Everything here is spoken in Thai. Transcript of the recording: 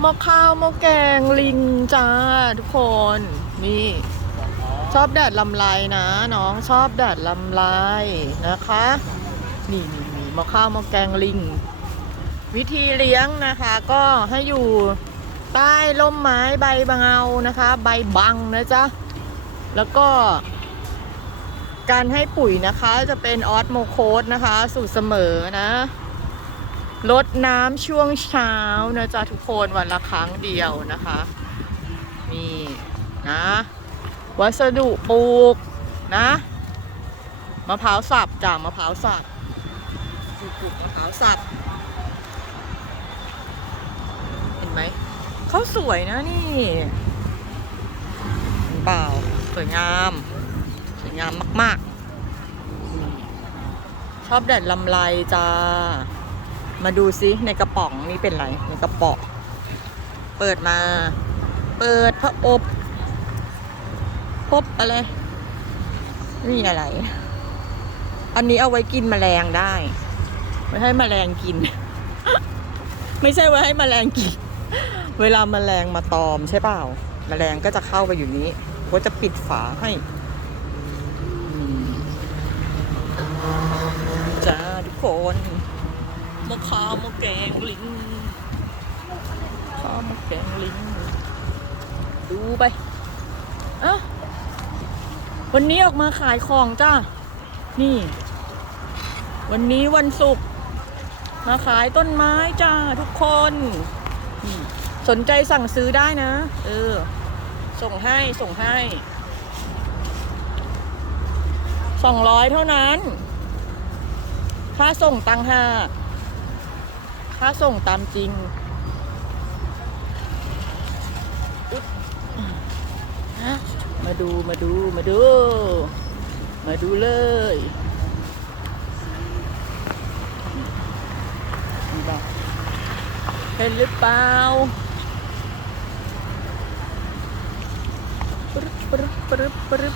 หม้อข้าวหม้อแกงลิงจ้าทุกคน นี่ ชอบแดดลำไรนะ น้องชอบแดดลำไรนะคะ นี่นี่นี่หม้อข้าวหม้อแกงลิง วิธีเลี้ยงนะคะ ก็ให้อยู่ใต้ร่มไม้ใบบังเอานะคะ ใบบังนะจ๊ะแล้วก็ การให้ปุ๋ยนะคะจะเป็นออสโมโคสนะคะ สูตรเสมอนะ ลดน้ำช่วงเช้านะจ๊ะทุกคนวันละครั้งเดียวนะคะนี่นะ วัสดุปลูกนะมะพร้าวสับจ้ามะพร้าวสับปลูกมะพร้าวสับเห็นไหมเขาสวยนะนี่เปล่าสวยงามสวยงามมาก ๆ ชอบแดดลำไรจ้า มาดูซิในกระป๋องนี่เป็นไรในกระป๋องเปิดมา เปิดพระอบ พบอะไรนี่อะไร อันนี้เอาไว้กินแมลงได้ ไว้ให้แมลงกิน ไม่ใช่ไว้ให้แมลงกิน เวลามแมลงมาตอมใช่เปล่าแมลงก็จะเข้าไปอยู่นี้ก็จะปิดฝาให้อืมจ้าทุกคน มะขามมะแกงลิงข้าวมะแกงลิงดูไปอะวันนี้ออกมาขายของจ้านี่ วันนี้วันศุกร์มาขายต้นไม้จ้าทุกคน สนใจสั่งซื้อได้นะ เออ ส่งให้ส่งให้สองร้อยเท่านั้น ค่าส่งตังห้า ค่าส่งตามจริง มาดูมาดูมาดู มาดูเลยเห็นหรือเปล่าปรึบปรึบปรึบปรึบ